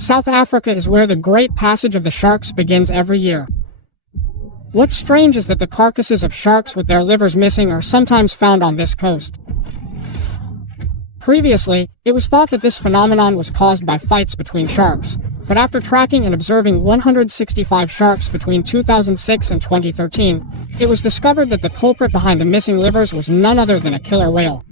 South Africa is where the great passage of the sharks begins every year. What's strange is that the carcasses of sharks with their livers missing are sometimes found on this coast. Previously, it was thought that this phenomenon was caused by fights between sharks, but after tracking and observing 165 sharks between 2006 and 2013, it was discovered that the culprit behind the missing livers was none other than a killer whale.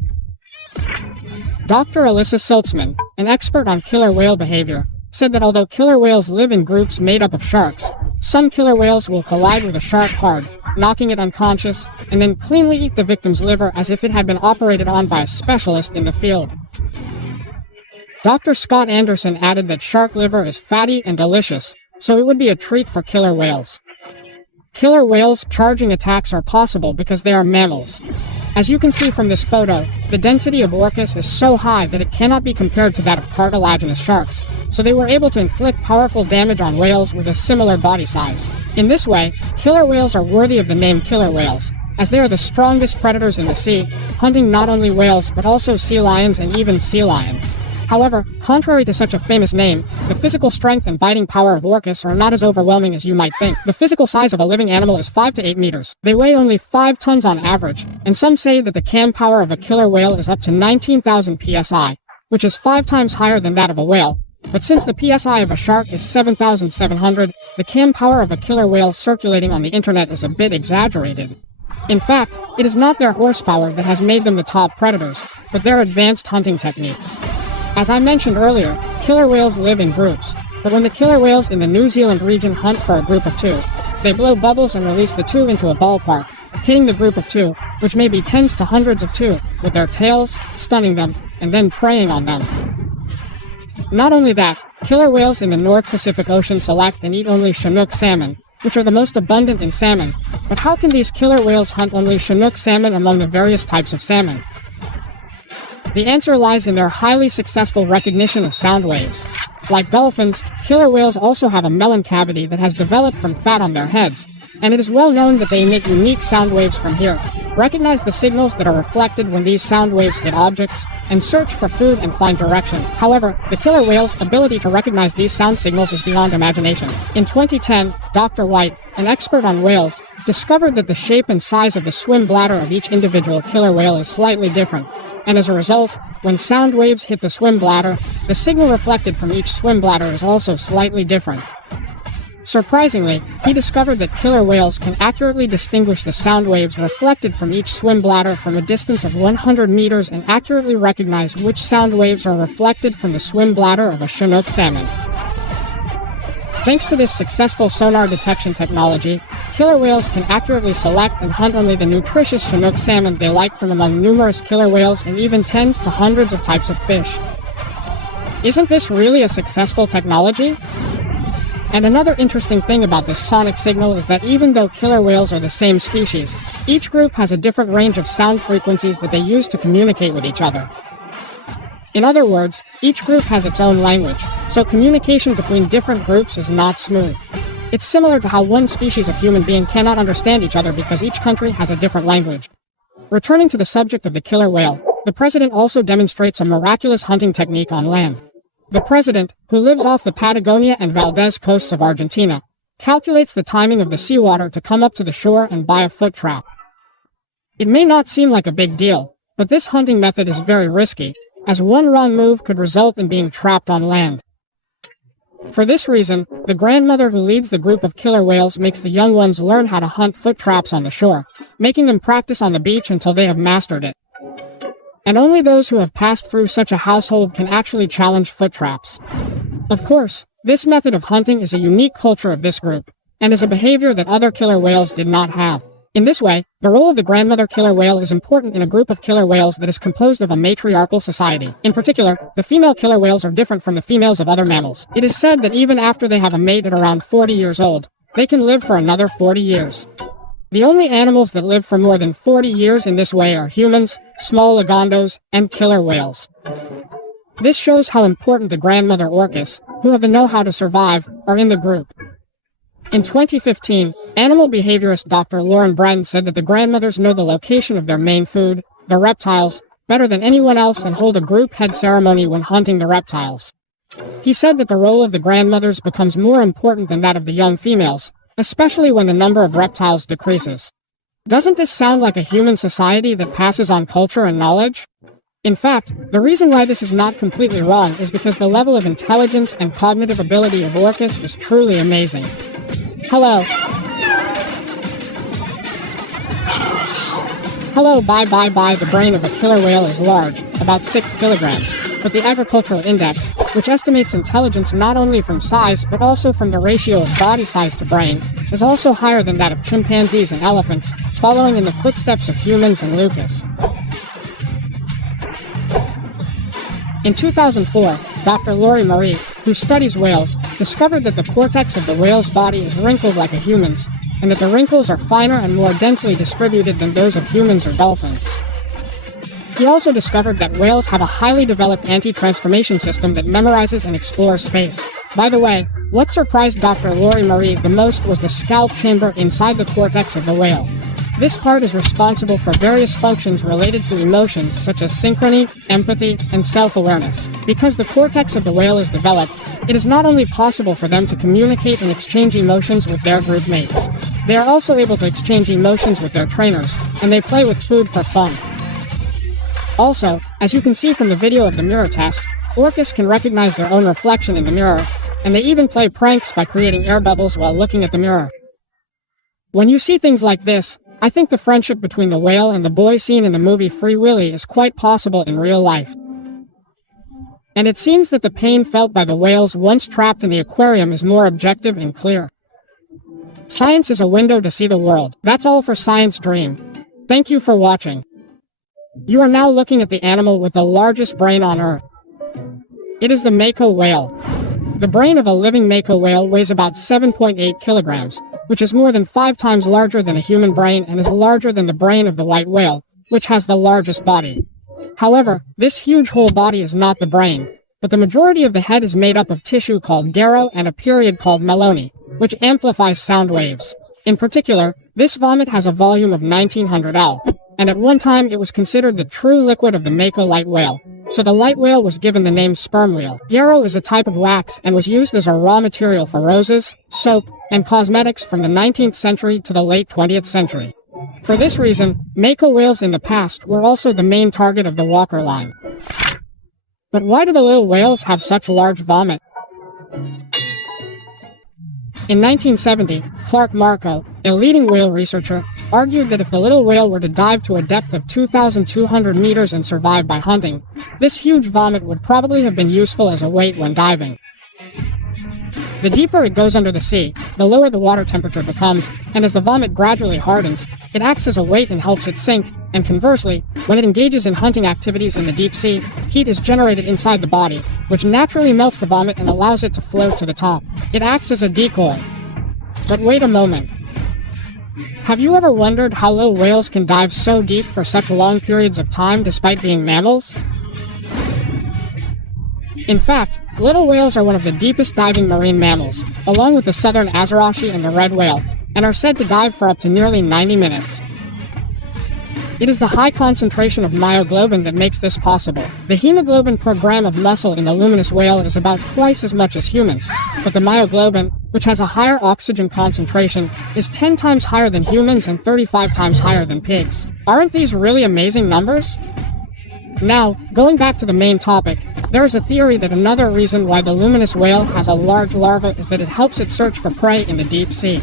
Dr. Alyssa Siltzman, an expert on killer whale behavior, said that although killer whales live in groups made up of sharks, some killer whales will collide with a shark hard, knocking it unconscious, and then cleanly eat the victim's liver as if it had been operated on by a specialist in the field. Dr. Scott Anderson added that shark liver is fatty and delicious, so it would be a treat for killer whales. Killer whales charging attacks are possible because they are mammals. As you can see from this photo, the density of orcas is so high that it cannot be compared to that of cartilaginous sharks, so they were able to inflict powerful damage on whales with a similar body size. In this way, killer whales are worthy of the name killer whales, as they are the strongest predators in the sea, hunting not only whales but also sea lions and even sea lions. However, contrary to such a famous name, the physical strength and biting power of orcas are not as overwhelming as you might think. The physical size of a living animal is 5 to 8 meters. They weigh only 5 tons on average, and some say that the cam power of a killer whale is up to 19,000 psi, which is 5 times higher than that of a whale. But since the psi of a shark is 7,700, the cam power of a killer whale circulating on the internet is a bit exaggerated. In fact, it is not their horsepower that has made them the top predators, but their advanced hunting techniques. As I mentioned earlier, killer whales live in groups, but when the killer whales in the New Zealand region hunt for a group of 2, they blow bubbles and release the 2 into a ballpark, hitting the group of 2, which may be tens to hundreds of 2, with their tails, stunning them, and then preying on them. Not only that, killer whales in the North Pacific Ocean select and eat only Chinook salmon, which are the most abundant in salmon. But how can these killer whales hunt only Chinook salmon among the various types of salmon? The answer lies in their highly successful recognition of sound waves. Like dolphins, killer whales also have a melon cavity that has developed from fat on their heads, and it is well known that they emit unique sound waves from here, recognize the signals that are reflected when these sound waves hit objects, and search for food and find direction. However, the killer whale's ability to recognize these sound signals is beyond imagination. In 2010, Dr. White, an expert on whales, discovered that the shape and size of the swim bladder of each individual killer whale is slightly different, and as a result, when sound waves hit the swim bladder, the signal reflected from each swim bladder is also slightly different. Surprisingly, he discovered that killer whales can accurately distinguish the sound waves reflected from each swim bladder from a distance of 100 meters and accurately recognize which sound waves are reflected from the swim bladder of a Chinook salmon. Thanks to this successful sonar detection technology, killer whales can accurately select and hunt only the nutritious Chinook salmon they like from among numerous killer whales and even tens to hundreds of types of fish. Isn't this really a successful technology? And another interesting thing about this sonic signal is that even though killer whales are the same species, each group has a different range of sound frequencies that they use to communicate with each other. In other words, each group has its own language, so communication between different groups is not smooth. It's similar to how one species of human being cannot understand each other because each country has a different language. Returning to the subject of the killer whale, the president also demonstrates a miraculous hunting technique on land. The president, who lives off the Patagonia and Valdez coasts of Argentina, calculates the timing of the seawater to come up to the shore and buy a foot trap. It may not seem like a big deal, but this hunting method is very risky, as one wrong move could result in being trapped on land. For this reason, the grandmother who leads the group of killer whales makes the young ones learn how to hunt foot traps on the shore, making them practice on the beach until they have mastered it. And only those who have passed through such a household can actually challenge foot traps. Of course, this method of hunting is a unique culture of this group, and is a behavior that other killer whales did not have. In this way, the role of the grandmother killer whale is important in a group of killer whales that is composed of a matriarchal society. In particular, the female killer whales are different from the females of other mammals. It is said that even after they have a mate at around 40 years old, they can live for another 40 years. The only animals that live for more than 40 years in this way are humans, small lagondos, and killer whales. This shows how important the grandmother orcas, who have the know-how to survive, are in the group. In 2015, animal behaviorist Dr. Lauren Brennan said that the grandmothers know the location of their main food, the reptiles, better than anyone else and hold a group head ceremony when hunting the reptiles. He said that the role of the grandmothers becomes more important than that of the young females, especially when the number of reptiles decreases. Doesn't this sound like a human society that passes on culture and knowledge? In fact, the reason why this is not completely wrong is because the level of intelligence and cognitive ability of orcas is truly amazing. Hello, the brain of a killer whale is large, about 6 kilograms, but the agricultural index, which estimates intelligence not only from size but also from the ratio of body size to brain, is also higher than that of chimpanzees and elephants, following in the footsteps of humans and Lucas. In 2004, Dr. Lori Marie, who studies whales, discovered that the cortex of the whale's body is wrinkled like a human's, and that the wrinkles are finer and more densely distributed than those of humans or dolphins. He also discovered that whales have a highly developed anti-transformation system that memorizes and explores space. By the way, what surprised Dr. Lori Marie the most was the scalp chamber inside the cortex of the whale. This part is responsible for various functions related to emotions such as synchrony, empathy, and self-awareness. Because the cortex of the whale is developed, it is not only possible for them to communicate and exchange emotions with their group mates. They are also able to exchange emotions with their trainers, and they play with food for fun. Also, as you can see from the video of the mirror test, orcas can recognize their own reflection in the mirror, and they even play pranks by creating air bubbles while looking at the mirror. When you see things like this, I think the friendship between the whale and the boy seen in the movie Free Willy is quite possible in real life. And it seems that the pain felt by the whales once trapped in the aquarium is more objective and clear. Science is a window to see the world. That's all for Science Dream. Thank you for watching. You are now looking at the animal with the largest brain on Earth. It is the mako whale. The brain of a living mako whale weighs about 7.8 kilograms, which is more than 5 times larger than a human brain and is larger than the brain of the white whale, which has the largest body. However, this huge whole body is not the brain, but the majority of the head is made up of tissue called garo and a period called meloni, which amplifies sound waves. In particular, this vomit has a volume of 1900 L, and at one time it was considered the true liquid of the mako light whale, so the light whale was given the name sperm whale. Garo is a type of wax and was used as a raw material for roses, soap, and cosmetics from the 19th century to the late 20th century. For this reason, mako whales in the past were also the main target of the Walker line. But why do the little whales have such large vomit? In 1970, Clark Marco, a leading whale researcher, argued that if the little whale were to dive to a depth of 2,200 meters and survive by hunting, this huge vomit would probably have been useful as a weight when diving. The deeper it goes under the sea, the lower the water temperature becomes, and as the vomit gradually hardens, it acts as a weight and helps it sink, and conversely, when it engages in hunting activities in the deep sea, heat is generated inside the body, which naturally melts the vomit and allows it to float to the top. It acts as a decoy. But wait a moment. Have you ever wondered how little whales can dive so deep for such long periods of time despite being mammals? In fact, little whales are one of the deepest diving marine mammals, along with the southern azarashi and the red whale, and are said to dive for up to nearly 90 minutes. It is the high concentration of myoglobin that makes this possible. The hemoglobin per gram of muscle in the luminous whale is about twice as much as humans, but the myoglobin, which has a higher oxygen concentration, is 10 times higher than humans and 35 times higher than pigs. Aren't these really amazing numbers? Now, going back to the main topic, there is a theory that another reason why the luminous whale has a large larva is that it helps it search for prey in the deep sea.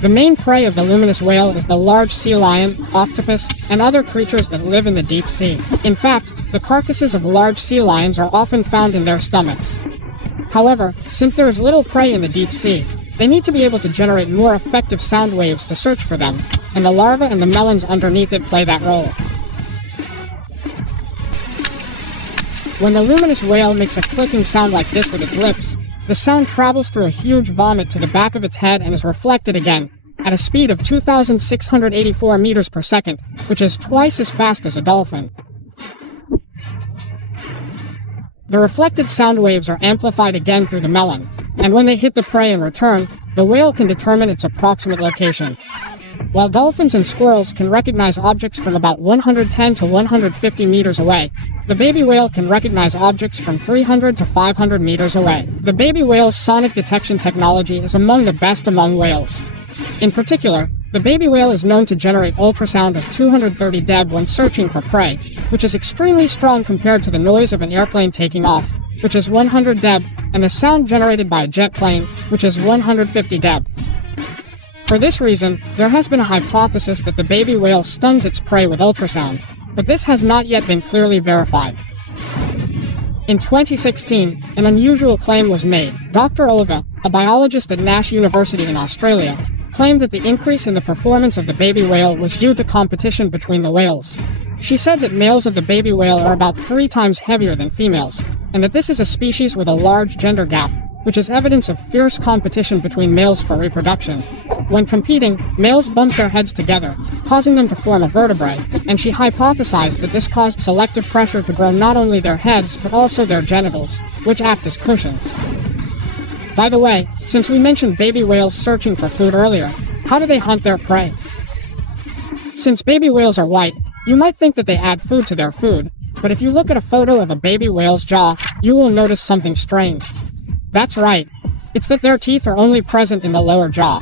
The main prey of the luminous whale is the large sea lion, octopus, and other creatures that live in the deep sea. In fact, the carcasses of large sea lions are often found in their stomachs. However, since there is little prey in the deep sea, they need to be able to generate more effective sound waves to search for them, and the larva and the melons underneath it play that role. When the luminous whale makes a clicking sound like this with its lips, the sound travels through a huge vomit to the back of its head and is reflected again, at a speed of 2,684 meters per second, which is twice as fast as a dolphin. The reflected sound waves are amplified again through the melon, and when they hit the prey in return, the whale can determine its approximate location. While dolphins and squirrels can recognize objects from about 110 to 150 meters away, the baby whale can recognize objects from 300 to 500 meters away. The baby whale's sonic detection technology is among the best among whales. In particular, the baby whale is known to generate ultrasound of 230 dB when searching for prey, which is extremely strong compared to the noise of an airplane taking off, which is 100 dB, and the sound generated by a jet plane, which is 150 dB. For this reason, there has been a hypothesis that the baby whale stuns its prey with ultrasound, but this has not yet been clearly verified. In 2016, an unusual claim was made. Dr. Olga, a biologist at Nash University in Australia, claimed that the increase in the performance of the baby whale was due to competition between the whales. She said that males of the baby whale are about 3 times heavier than females, and that this is a species with a large gender gap, which is evidence of fierce competition between males for reproduction. When competing, males bump their heads together, causing them to form a vertebrae, and she hypothesized that this caused selective pressure to grow not only their heads but also their genitals, which act as cushions. By the way, since we mentioned baby whales searching for food earlier, how do they hunt their prey? Since baby whales are white, you might think that they add food to their food, but if you look at a photo of a baby whale's jaw, you will notice something strange. That's right. It's that their teeth are only present in the lower jaw.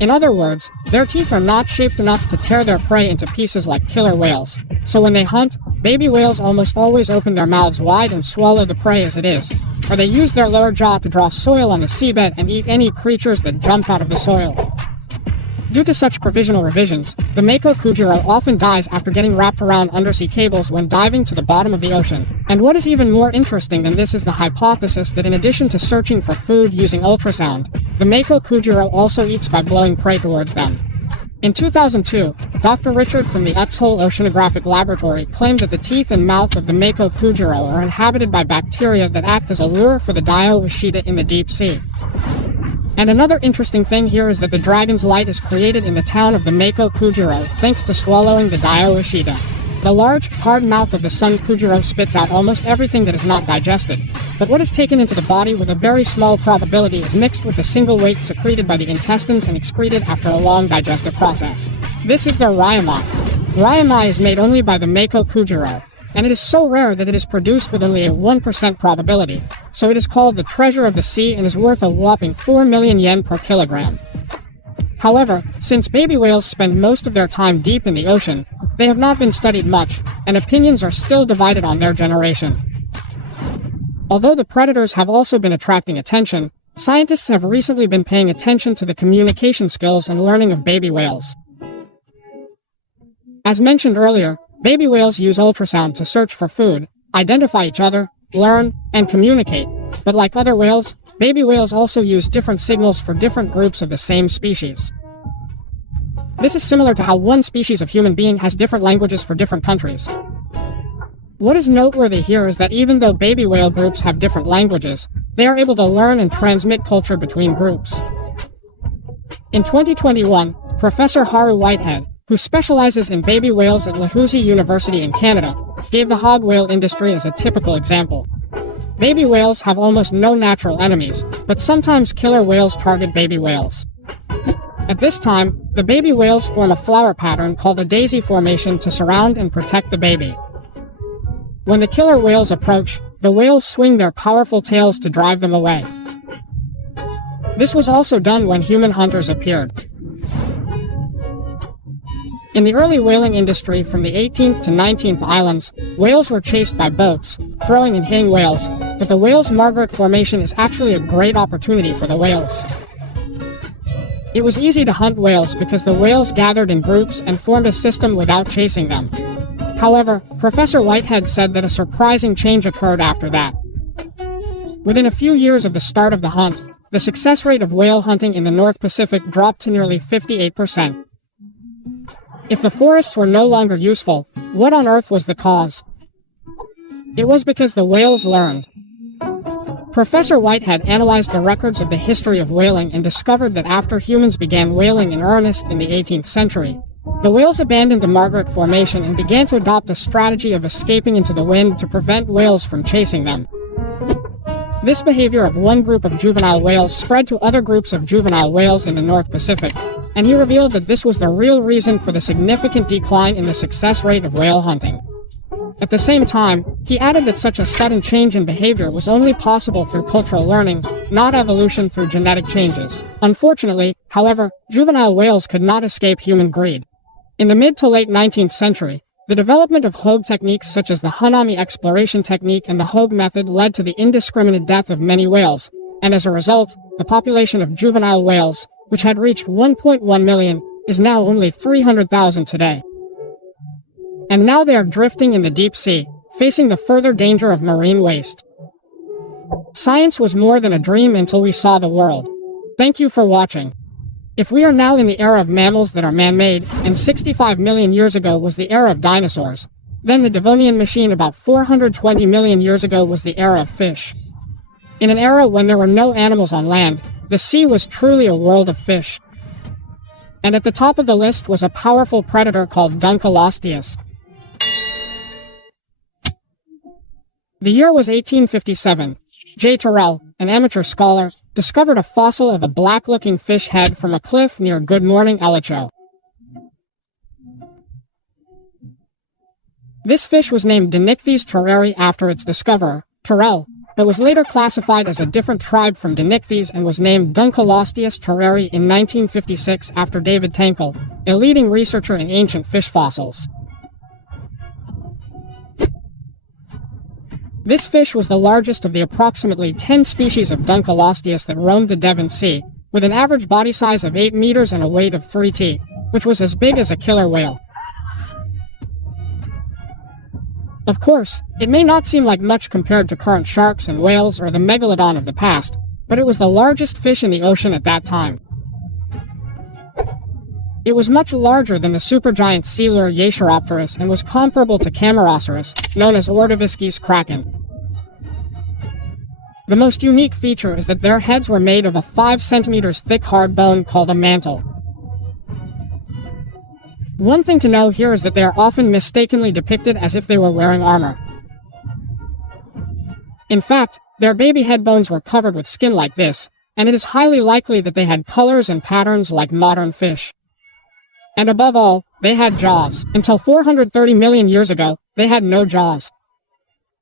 In other words, their teeth are not shaped enough to tear their prey into pieces like killer whales. So when they hunt, baby whales almost always open their mouths wide and swallow the prey as it is, or they use their lower jaw to draw soil on the seabed and eat any creatures that jump out of the soil. Due to such provisional revisions, the mako kujiro often dies after getting wrapped around undersea cables when diving to the bottom of the ocean. And what is even more interesting than this is the hypothesis that in addition to searching for food using ultrasound, the mako kujiro also eats by blowing prey towards them. In 2002, Dr. Richard from the Utz-Hole Oceanographic Laboratory claimed that the teeth and mouth of the mako kujiro are inhabited by bacteria that act as a lure for the Dio Ishida in the deep sea. And another interesting thing here is that the dragon's light is created in the town of the mako kujiro thanks to swallowing the Dio Ishida. The large, hard mouth of the sun kujiro spits out almost everything that is not digested, but what is taken into the body with a very small probability is mixed with the single weight secreted by the intestines and excreted after a long digestive process. This is their ryamai. Ryamai is made only by the mako kujiro, and it is so rare that it is produced with only a 1% probability, so it is called the treasure of the sea and is worth a whopping 4 million yen per kilogram. However, since baby whales spend most of their time deep in the ocean, they have not been studied much, and opinions are still divided on their generation. Although the predators have also been attracting attention, scientists have recently been paying attention to the communication skills and learning of baby whales. As mentioned earlier, baby whales use ultrasound to search for food, identify each other, learn, and communicate, but like other whales, baby whales also use different signals for different groups of the same species. This is similar to how one species of human being has different languages for different countries. What is noteworthy here is that even though baby whale groups have different languages, they are able to learn and transmit culture between groups. In 2021, Professor Haru Whitehead, who specializes in baby whales at Lahousie University in Canada, gave the hog whale industry as a typical example. Baby whales have almost no natural enemies, but sometimes killer whales target baby whales. At this time, the baby whales form a flower pattern called a daisy formation to surround and protect the baby. When the killer whales approach, the whales swing their powerful tails to drive them away. This was also done when human hunters appeared. In the early whaling industry from the 18th to 19th islands, whales were chased by boats, throwing and hitting whales, but the whale's Margaret Formation is actually a great opportunity for the whales. It was easy to hunt whales because the whales gathered in groups and formed a system without chasing them. However, Professor Whitehead said that a surprising change occurred after that. Within a few years of the start of the hunt, the success rate of whale hunting in the North Pacific dropped to nearly 58%. If the forests were no longer useful, what on earth was the cause? It was because the whales learned. Professor Whitehead analyzed the records of the history of whaling and discovered that after humans began whaling in earnest in the 18th century, the whales abandoned the Margaret Formation and began to adopt a strategy of escaping into the wind to prevent whales from chasing them. This behavior of one group of juvenile whales spread to other groups of juvenile whales in the North Pacific, and he revealed that this was the real reason for the significant decline in the success rate of whale hunting. At the same time, he added that such a sudden change in behavior was only possible through cultural learning, not evolution through genetic changes. Unfortunately, however, juvenile whales could not escape human greed. In the mid to late 19th century, the development of hogue techniques such as the Hanami exploration technique and the hogue method led to the indiscriminate death of many whales, and as a result, the population of juvenile whales, which had reached 1.1 million, is now only 300,000 today. And now they are drifting in the deep sea, facing the further danger of marine waste. Science was more than a dream until we saw the world. Thank you for watching. If we are now in the era of mammals that are man-made, and 65 million years ago was the era of dinosaurs, then the Devonian machine about 420 million years ago was the era of fish. In an era when there were no animals on land, the sea was truly a world of fish. And at the top of the list was a powerful predator called Dunkleosteus. The year was 1857. J. Terrell, an amateur scholar, discovered a fossil of a black-looking fish head from a cliff near Good Morning, Alachua. This fish was named Dinichthyes terrari after its discoverer, Terrell, but was later classified as a different tribe from Dinichthyes and was named Dunkleosteus terrari in 1956 after David Tankle, a leading researcher in ancient fish fossils. This fish was the largest of the approximately 10 species of Dunkleosteus that roamed the Devon Sea, with an average body size of 8 meters and a weight of 3 t, which was as big as a killer whale. Of course, it may not seem like much compared to current sharks and whales or the megalodon of the past, but it was the largest fish in the ocean at that time. It was much larger than the supergiant sea lure Yasheropterus and was comparable to Camarasaurus, known as Ordovisky's kraken. The most unique feature is that their heads were made of a 5 centimeters thick hard bone called a mantle. One thing to know here is that they are often mistakenly depicted as if they were wearing armor. In fact, their baby head bones were covered with skin like this, and it is highly likely that they had colors and patterns like modern fish. And above all, they had jaws. Until 430 million years ago, they had no jaws.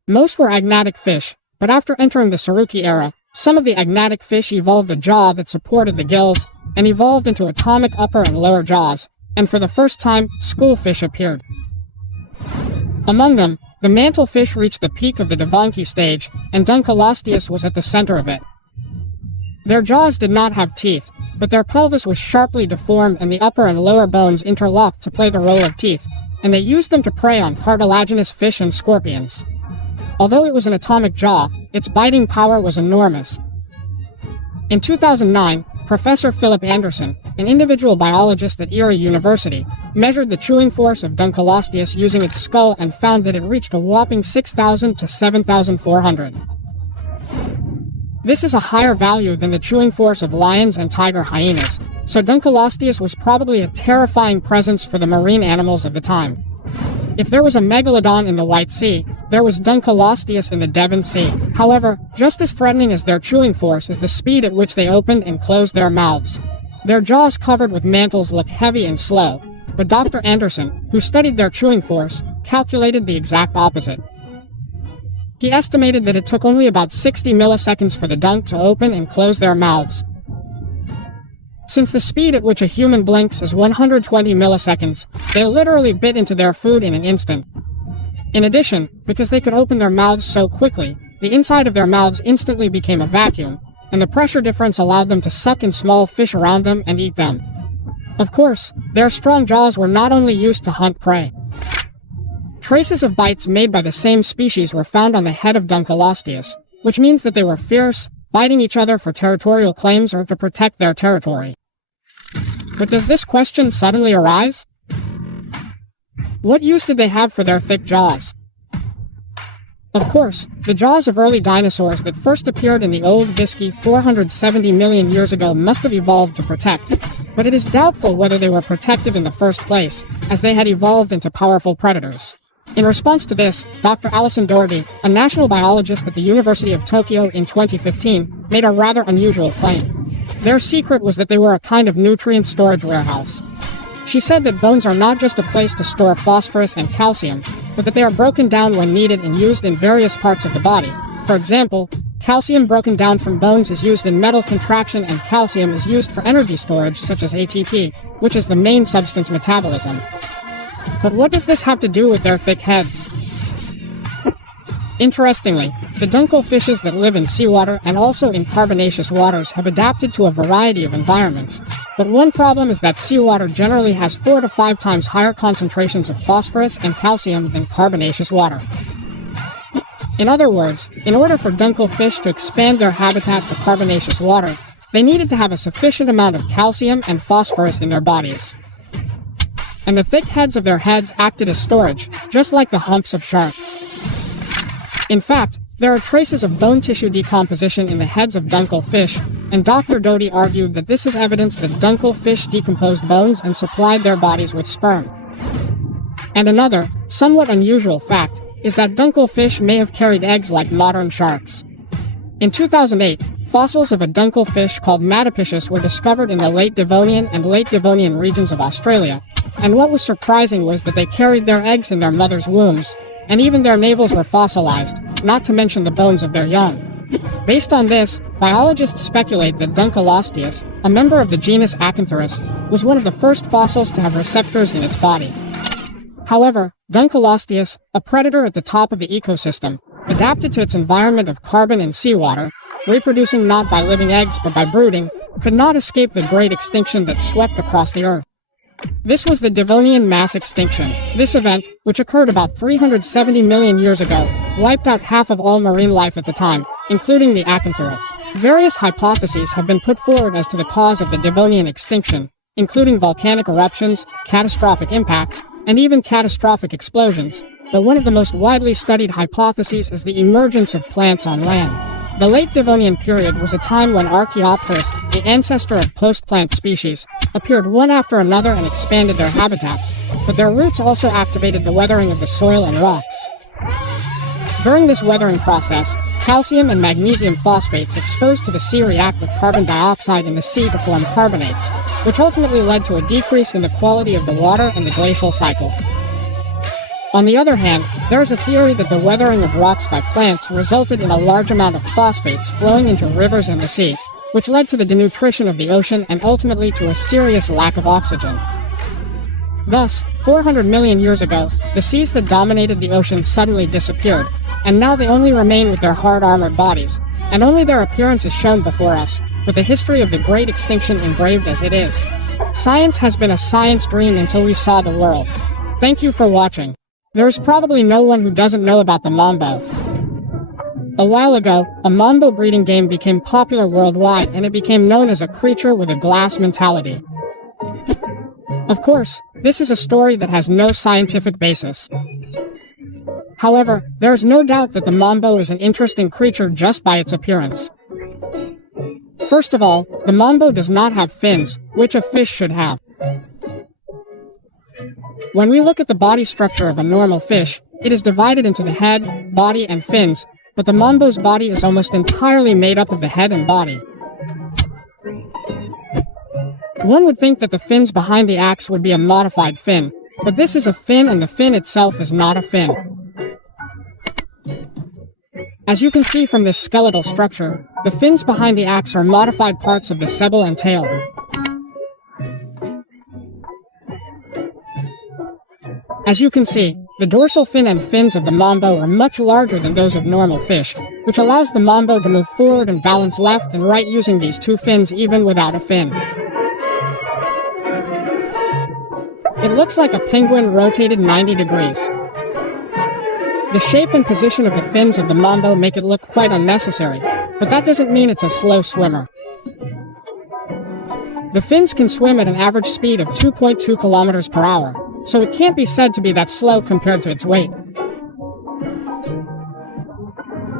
Most were agnatic fish, but after entering the Saruki era, some of the agnatic fish evolved a jaw that supported the gills, and evolved into atomic upper and lower jaws, and for the first time, schoolfish appeared. Among them, the mantlefish reached the peak of the Devonki stage, and Dunkleosteus was at the center of it. Their jaws did not have teeth, but their pelvis was sharply deformed and the upper and lower bones interlocked to play the role of teeth, and they used them to prey on cartilaginous fish and scorpions. Although it was an atomic jaw, its biting power was enormous. In 2009, Professor Philip Anderson, an individual biologist at Erie University, measured the chewing force of Dunkleosteus using its skull and found that it reached a whopping 6,000 to 7,400. This is a higher value than the chewing force of lions and tiger hyenas, so Dunkleosteus was probably a terrifying presence for the marine animals of the time. If there was a megalodon in the White Sea, there was Dunkleosteus in the Devon Sea. However, just as threatening as their chewing force is the speed at which they opened and closed their mouths. Their jaws covered with mantles look heavy and slow, but Dr. Anderson, who studied their chewing force, calculated the exact opposite. He estimated that it took only about 60 milliseconds for the dunk to open and close their mouths. Since the speed at which a human blinks is 120 milliseconds, they literally bit into their food in an instant. In addition, because they could open their mouths so quickly, the inside of their mouths instantly became a vacuum, and the pressure difference allowed them to suck in small fish around them and eat them. Of course, their strong jaws were not only used to hunt prey. Traces of bites made by the same species were found on the head of Dunkleosteus, which means that they were fierce, biting each other for territorial claims or to protect their territory. But does this question suddenly arise? What use did they have for their thick jaws? Of course, the jaws of early dinosaurs that first appeared in the Old Visky 470 million years ago must have evolved to protect, but it is doubtful whether they were protective in the first place, as they had evolved into powerful predators. In response to this, Dr. Alison Doherty, a national biologist at the University of Tokyo in 2015, made a rather unusual claim. Their secret was that they were a kind of nutrient storage warehouse. She said that bones are not just a place to store phosphorus and calcium, but that they are broken down when needed and used in various parts of the body. For example, calcium broken down from bones is used in metal contraction and calcium is used for energy storage such as ATP, which is the main substance metabolism. But what does this have to do with their thick heads? Interestingly, the dunkel fishes that live in seawater and also in carbonaceous waters have adapted to a variety of environments. But one problem is that seawater generally has 4 to 5 times higher concentrations of phosphorus and calcium than carbonaceous water. In other words, in order for dunkel fish to expand their habitat to carbonaceous water, they needed to have a sufficient amount of calcium and phosphorus in their bodies. And the thick heads of their heads acted as storage, just like the humps of sharks. In fact, there are traces of bone tissue decomposition in the heads of dunkel fish, and Dr. Doty argued that this is evidence that dunkel fish decomposed bones and supplied their bodies with sperm. And another, somewhat unusual fact, is that dunkel fish may have carried eggs like modern sharks. In 2008, fossils of a dunkel fish called Matapiscus were discovered in the late Devonian and late Devonian regions of Australia, and what was surprising was that they carried their eggs in their mother's wombs, and even their navels were fossilized, not to mention the bones of their young. Based on this, biologists speculate that Dunkleosteus, a member of the genus Acanthurus, was one of the first fossils to have receptors in its body. However, Dunkleosteus, a predator at the top of the ecosystem, adapted to its environment of carbon and seawater, reproducing not by living eggs but by brooding, could not escape the great extinction that swept across the earth. This was the Devonian mass extinction. This event, which occurred about 370 million years ago, wiped out half of all marine life at the time, including the Acanthurus. Various hypotheses have been put forward as to the cause of the Devonian extinction, including volcanic eruptions, catastrophic impacts, and even catastrophic explosions, but one of the most widely studied hypotheses is the emergence of plants on land. The late Devonian period was a time when Archaeopteris, the ancestor of post-plant species, appeared one after another and expanded their habitats, but their roots also activated the weathering of the soil and rocks. During this weathering process, calcium and magnesium phosphates exposed to the sea react with carbon dioxide in the sea to form carbonates, which ultimately led to a decrease in the quality of the water and the glacial cycle. On the other hand, there is a theory that the weathering of rocks by plants resulted in a large amount of phosphates flowing into rivers and the sea, which led to the denutrition of the ocean and ultimately to a serious lack of oxygen. Thus, 400 million years ago, the seas that dominated the ocean suddenly disappeared, and now they only remain with their hard armored bodies, and only their appearance is shown before us, with the history of the great extinction engraved as it is. Science has been a science dream until we saw the world. Thank you for watching. There is probably no one who doesn't know about the mambo. A while ago, a mambo breeding game became popular worldwide and it became known as a creature with a glass mentality. Of course, this is a story that has no scientific basis. However, there is no doubt that the mambo is an interesting creature just by its appearance. First of all, the mambo does not have fins, which a fish should have. When we look at the body structure of a normal fish, it is divided into the head, body, and fins, but the mambo's body is almost entirely made up of the head and body. One would think that the fins behind the axe would be a modified fin, but this is a fin and the fin itself is not a fin. As you can see from this skeletal structure, the fins behind the axe are modified parts of the sebel and tail. As you can see, the dorsal fin and fins of the mambo are much larger than those of normal fish, which allows the mambo to move forward and balance left and right using these two fins even without a fin. It looks like a penguin rotated 90 degrees. The shape and position of the fins of the mambo make it look quite unnecessary, but that doesn't mean it's a slow swimmer. The fins can swim at an average speed of 2.2 kilometers per hour, so it can't be said to be that slow compared to its weight.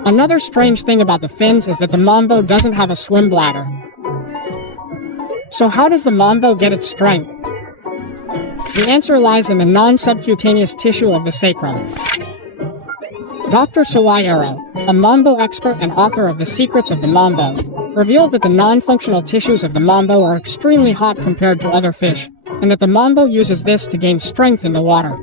Another strange thing about the fins is that the mambo doesn't have a swim bladder. So how does the mambo get its strength? The answer lies in the non-subcutaneous tissue of the sacrum. Dr. Sawai Arrow, a mambo expert and author of The Secrets of the Mambo, revealed that the non-functional tissues of the mambo are extremely hot compared to other fish, and that the mambo uses this to gain strength in the water.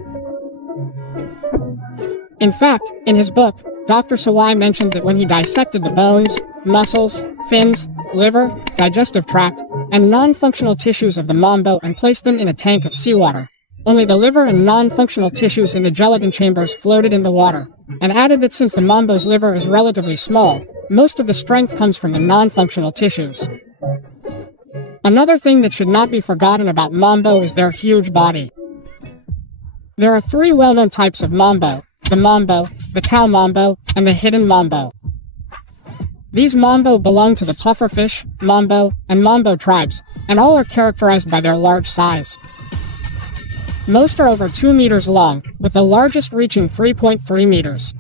In fact, in his book, Dr. Sawai mentioned that when he dissected the bones, muscles, fins, liver, digestive tract, and non-functional tissues of the mambo and placed them in a tank of seawater, only the liver and non-functional tissues in the gelatin chambers floated in the water, and added that since the mambo's liver is relatively small, most of the strength comes from the non-functional tissues. Another thing that should not be forgotten about mambo is their huge body. There are 3 well-known types of mambo: the cow mambo, and the hidden mambo. These mambo belong to the pufferfish, mambo, and mambo tribes, and all are characterized by their large size. Most are over 2 meters long, with the largest reaching 3.3 meters.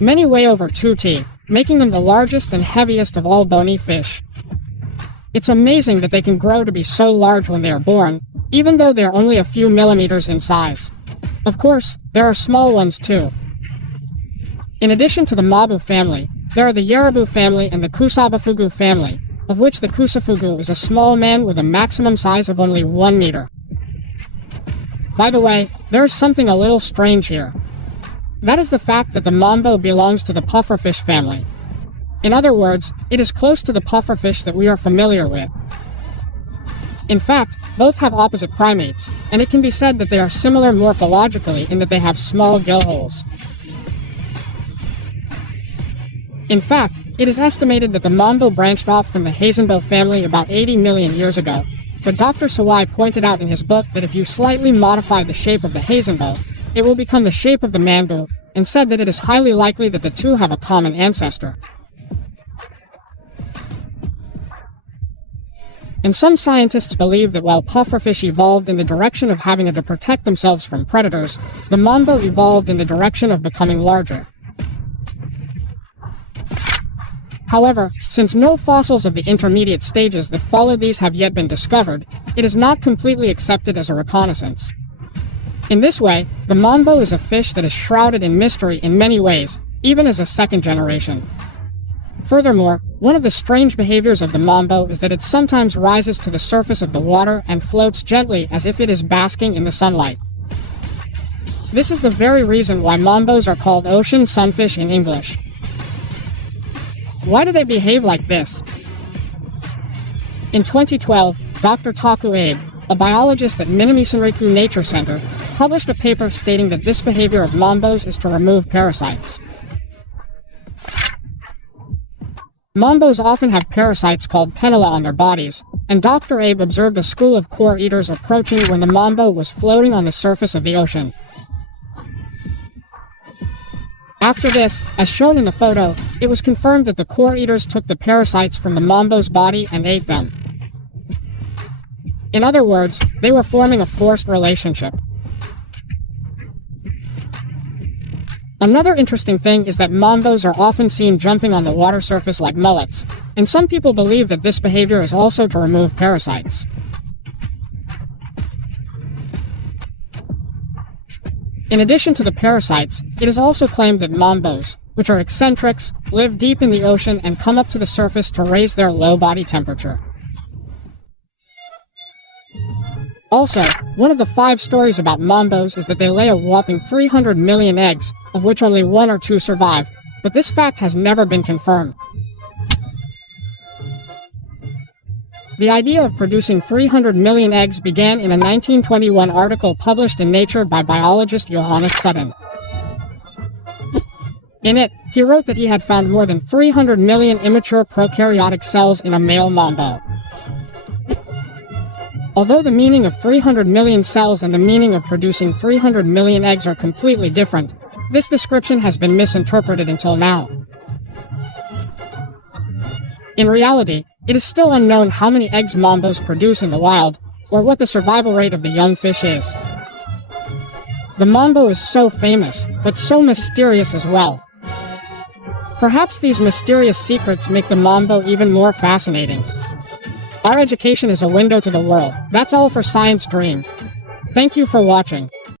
Many weigh over 2 t, making them the largest and heaviest of all bony fish. It's amazing that they can grow to be so large when they are born, even though they are only a few millimeters in size. Of course, there are small ones too. In addition to the mabu family, there are the yarabu family and the kusabafugu family, of which the kusafugu is a small man with a maximum size of only 1 meter. By the way, there's something a little strange here. That is the fact that the mambo belongs to the pufferfish family. In other words, it is close to the pufferfish that we are familiar with. In fact, both have opposite primates, and it can be said that they are similar morphologically in that they have small gill holes. In fact, it is estimated that the mambo branched off from the hazenbo family about 80 million years ago, but Dr. Sawai pointed out in his book that if you slightly modify the shape of the hazenbo, it will become the shape of the mambo, and said that it is highly likely that the two have a common ancestor. And some scientists believe that while pufferfish evolved in the direction of having to protect themselves from predators, the mambo evolved in the direction of becoming larger. However, since no fossils of the intermediate stages that follow these have yet been discovered, it is not completely accepted as a reconnaissance. In this way, the mambo is a fish that is shrouded in mystery in many ways, even as a second generation. Furthermore, one of the strange behaviors of the mambo is that it sometimes rises to the surface of the water and floats gently as if it is basking in the sunlight. This is the very reason why mambos are called ocean sunfish in English. Why do they behave like this? In 2012, Dr. Taku Abe, a biologist at Minamisanriku Nature Center, published a paper stating that this behavior of mambos is to remove parasites. Mambos often have parasites called penula on their bodies, and Dr. Abe observed a school of core eaters approaching when the mambo was floating on the surface of the ocean. After this, as shown in the photo, it was confirmed that the core eaters took the parasites from the mambo's body and ate them. In other words, they were forming a forced relationship. Another interesting thing is that mambos are often seen jumping on the water surface like mullets, and some people believe that this behavior is also to remove parasites. In addition to the parasites, it is also claimed that mambos, which are eccentrics, live deep in the ocean and come up to the surface to raise their low body temperature. Also, one of the 5 stories about mambos is that they lay a whopping 300 million eggs, of which only 1 or 2 survive, but this fact has never been confirmed. The idea of producing 300 million eggs began in a 1921 article published in Nature by biologist Johannes Sutton. In it, he wrote that he had found more than 300 million immature prokaryotic cells in a male mambo. Although the meaning of 300 million cells and the meaning of producing 300 million eggs are completely different, this description has been misinterpreted until now. In reality, it is still unknown how many eggs mambos produce in the wild, or what the survival rate of the young fish is. The mambo is so famous, but so mysterious as well. Perhaps these mysterious secrets make the mambo even more fascinating. Our education is a window to the world. That's all for Science Dream. Thank you for watching.